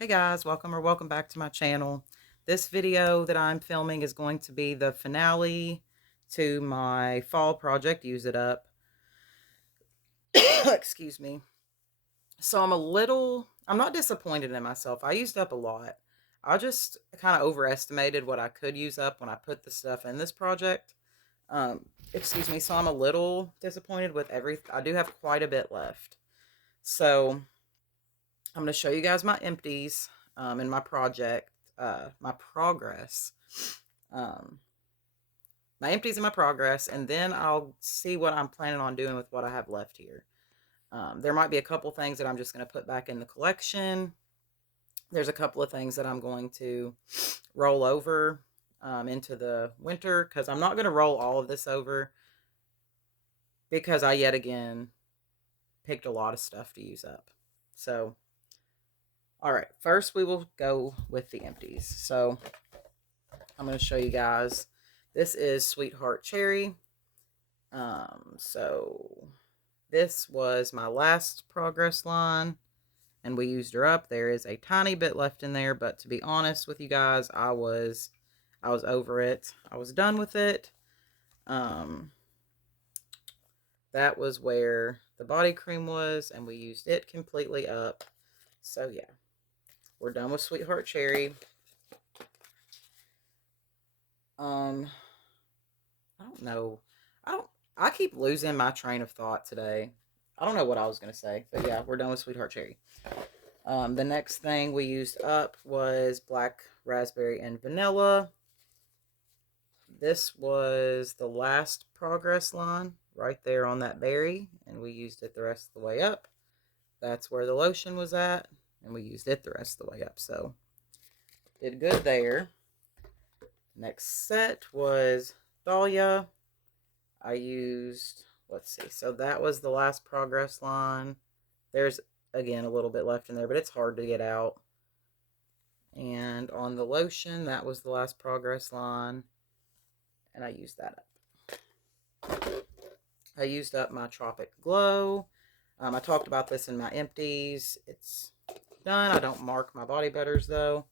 Hey guys, welcome back to my channel. This video that I'm filming is going to be the finale to my fall project, Use It Up. Excuse me. So I'm not disappointed in myself. I used up a lot. I just kind of overestimated what I could use up when I put the stuff in this project. Excuse me. So I'm a little disappointed with everything. I do have quite a bit left. So I'm going to show you guys my empties in my project, my progress. Um, my empties and my progress, and then I'll see what I'm planning on doing with what I have left here. There might be a couple things that I'm just going to put back in the collection. There's a couple of things that I'm going to roll over into the winter because I'm not going to roll all of this over because I yet again picked a lot of stuff to use up. So, all right, first we will go with the empties. So, I'm going to show you guys. This is Sweetheart Cherry. So this was my last progress line, and we used her up. There is a tiny bit left in there, but to be honest with you guys, I was over it. I was done with it. Um, that was where the body cream was, and we used it completely up. So yeah, we're done with Sweetheart Cherry. I don't know. I keep losing my train of thought today. I don't know what I was gonna say, but yeah, we're done with Sweetheart Cherry. The next thing we used up was Black Raspberry and Vanilla. This was the last progress line right there on that berry, and we used it the rest of the way up. That's where the lotion was at, and we used it the rest of the way up. So did good there. Next set was Dahlia. I used, let's see, so that was the last progress line. There's, again, a little bit left in there, but it's hard to get out. And on the lotion, that was the last progress line, and I used that up. I used up my Tropic Glow. I talked about this in my empties. It's done. I don't mark my body butters, though.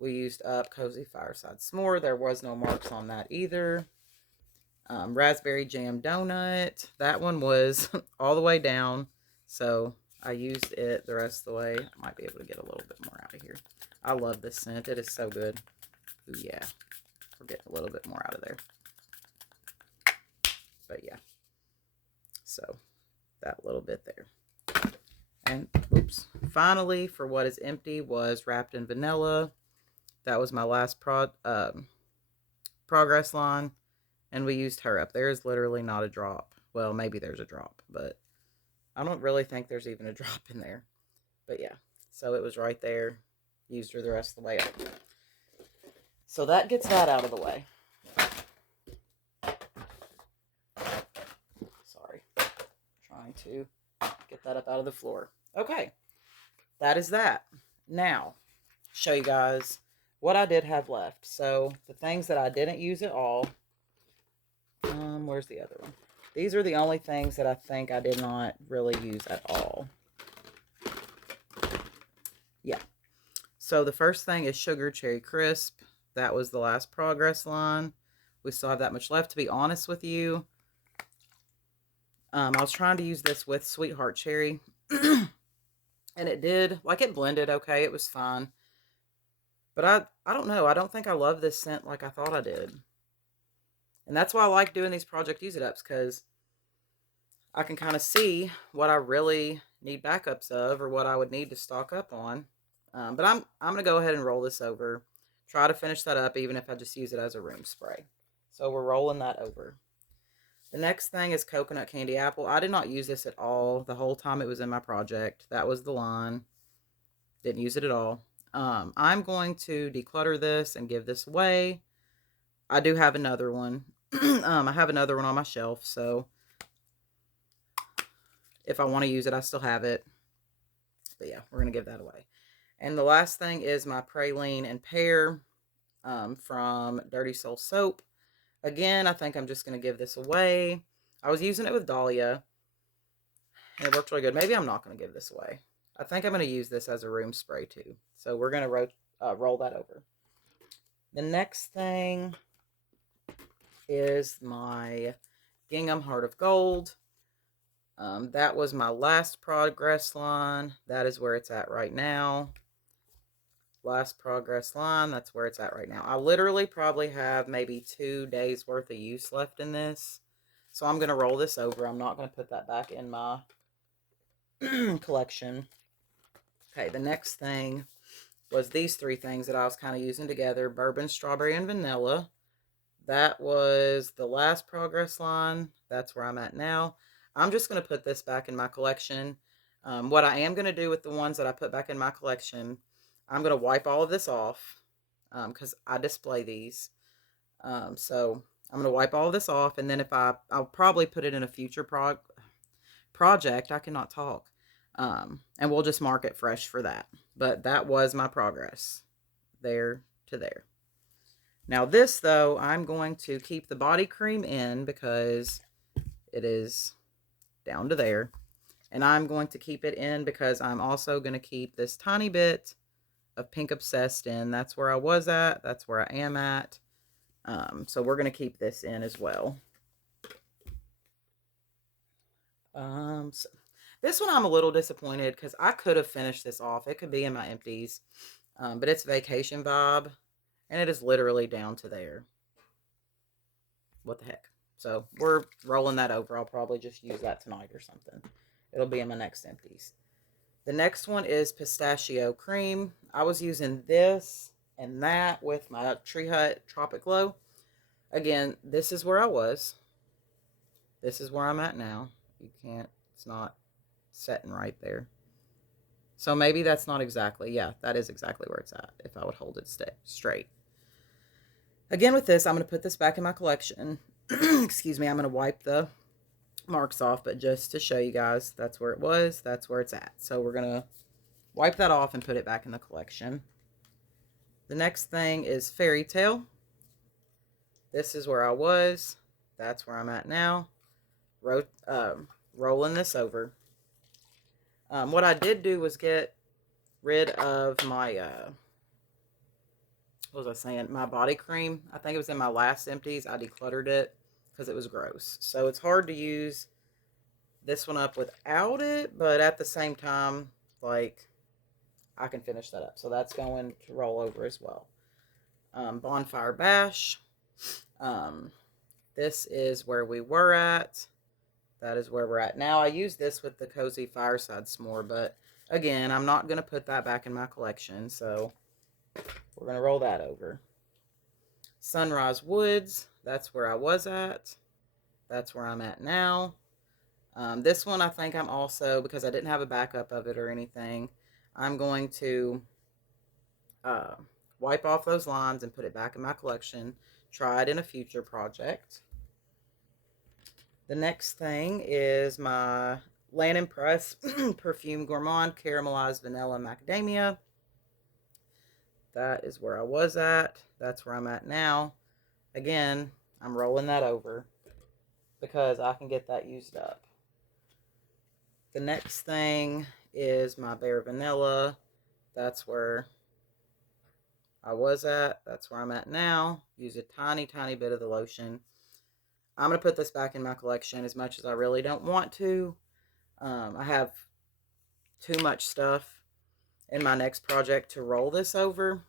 We used up Cozy Fireside S'more. There was no marks on that either. Raspberry Jam Donut. That one was all the way down, so I used it the rest of the way. I might be able to get a little bit more out of here. I love this scent. It is so good. Ooh, yeah. We're getting a little bit more out of there. But yeah. So, that little bit there. And, oops. Finally, for what is empty was Wrapped in Vanilla. That was my last progress line. And we used her up. There is literally not a drop. Well, maybe there's a drop, but I don't really think there's even a drop in there. But yeah, so it was right there. Used her the rest of the way up. So that gets that out of the way. Sorry. Trying to get that up out of the floor. Okay. That is that. Now, show you guys what I did have left. So the things that I didn't use at all. Where's the other one? These are the only things that I think I did not really use at all. Yeah. So the first thing is Sugar Cherry Crisp. That was the last progress line. We still have that much left, to be honest with you. I was trying to use this with Sweetheart Cherry. And it did, like, it blended okay. It was fine. But I don't know. I don't think I love this scent like I thought I did. And that's why I like doing these Project Use It Ups, because I can kind of see what I really need backups of or what I would need to stock up on. But I'm going to go ahead and roll this over. Try to finish that up even if I just use it as a room spray. So we're rolling that over. The next thing is Coconut Candy Apple. I did not use this at all the whole time it was in my project. That was the line. Didn't use it at all. I'm going to declutter this and give this away. I do have another one. I have another one on my shelf, so if I want to use it, I still have it. But yeah, we're going to give that away. And the last thing is my Praline and Pear from Dirty Soul Soap. Again, I think I'm just going to give this away. I was using it with Dahlia, and it worked really good. Maybe I'm not going to give this away. I think I'm going to use this as a room spray too. So we're going to roll that over. The next thing is my Gingham Heart of Gold. That was my last progress line. That is where it's at right now. Last progress line, that's where it's at right now. I literally probably have maybe 2 days worth of use left in this. So I'm going to roll this over. I'm not going to put that back in my collection. Okay, the next thing was these 3 things that I was kind of using together. Bourbon, strawberry, and vanilla. That was the last progress line. That's where I'm at now. I'm just going to put this back in my collection. What I am going to do with the ones that I put back in my collection, I'm going to wipe all of this off because I display these. So I'm going to wipe all of this off, and then I'll probably put it in a future project. I cannot talk. And we'll just mark it fresh for that. But that was my progress there to there. Now this, though, I'm going to keep the body cream in because it is down to there. And I'm going to keep it in because I'm also going to keep this tiny bit of Pink Obsessed in. That's where I was at. That's where I am at. So we're going to keep this in as well. So this one I'm a little disappointed because I could have finished this off. It could be in my empties. But it's Vacation Vibe. And it is literally down to there. What the heck? So we're rolling that over. I'll probably just use that tonight or something. It'll be in my next empties. The next one is Pistachio Cream. I was using this and that with my Tree Hut Tropic Glow. Again, this is where I was. This is where I'm at now. You can't, it's not setting right there. So maybe that's not exactly, yeah, that is exactly where it's at if I would hold it straight. Again, with this, I'm going to put this back in my collection. Excuse me, I'm going to wipe the marks off, but just to show you guys, that's where it was, that's where it's at. So we're going to wipe that off and put it back in the collection. The next thing is Fairy Tale. This is where I was. That's where I'm at now. Rolling this over. What I did do was get rid of my, what was I saying? My body cream. I think it was in my last empties. I decluttered it because it was gross. So it's hard to use this one up without it, but at the same time, like, I can finish that up. So that's going to roll over as well. Bonfire Bash. This is where we were at. That is where we're at now. I used this with the Cozy Fireside S'more, but again, I'm not going to put that back in my collection, so we're going to roll that over. Sunrise Woods, that's where I was at. That's where I'm at now. This one, I think I'm also, because I didn't have a backup of it or anything, I'm going to wipe off those lines and put it back in my collection. Try it in a future project. The next thing is my Land Press Perfume Gourmand Caramelized Vanilla Macadamia. That is where I was at. That's where I'm at now. Again, I'm rolling that over because I can get that used up. The next thing is my Bare Vanilla. That's where I was at. That's where I'm at now. Use a tiny, tiny bit of the lotion. I'm going to put this back in my collection as much as I really don't want to. I have too much stuff in my next project to roll this over.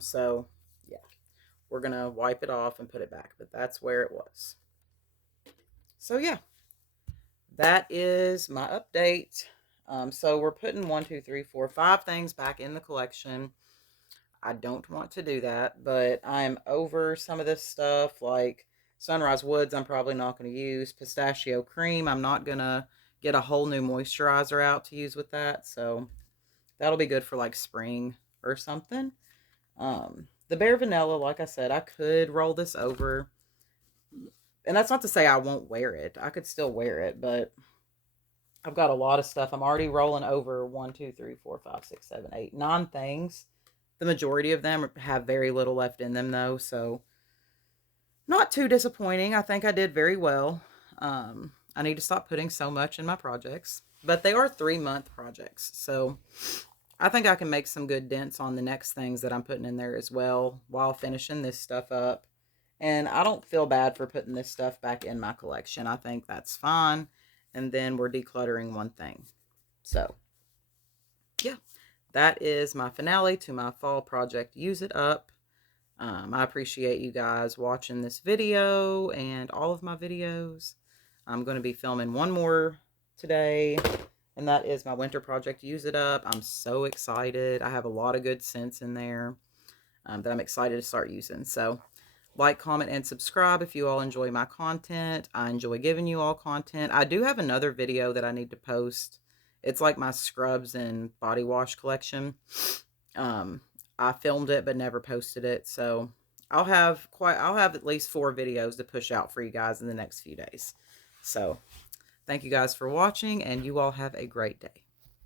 So, yeah. We're going to wipe it off and put it back. But that's where it was. So, yeah. That is my update. So, we're putting 1, 2, 3, 4, 5 things back in the collection. I don't want to do that. But I'm over some of this stuff like Sunrise Woods, I'm probably not going to use. Pistachio Cream, I'm not going to get a whole new moisturizer out to use with that. So that'll be good for like spring or something. The Bare Vanilla, like I said, I could roll this over. And that's not to say I won't wear it. I could still wear it, but I've got a lot of stuff. I'm already rolling over 1, 2, 3, 4, 5, 6, 7, 8, 9 things. The majority of them have very little left in them, though, so not too disappointing. I think I did very well. I need to stop putting so much in my projects. But they are 3-month projects. So I think I can make some good dents on the next things that I'm putting in there as well while finishing this stuff up. And I don't feel bad for putting this stuff back in my collection. I think that's fine. And then we're decluttering one thing. So, yeah, that is my finale to my fall project. Use it up. I appreciate you guys watching this video and all of my videos. I'm going to be filming one more today, and that is my winter project. Use it up. I'm so excited. I have a lot of good scents in there that I'm excited to start using. So, like, comment, and subscribe if you all enjoy my content. I enjoy giving you all content. I do have another video that I need to post. It's like my scrubs and body wash collection. I filmed it but never posted it, so I'll have at least 4 videos to push out for you guys in the next few days. So, thank you guys for watching, and you all have a great day.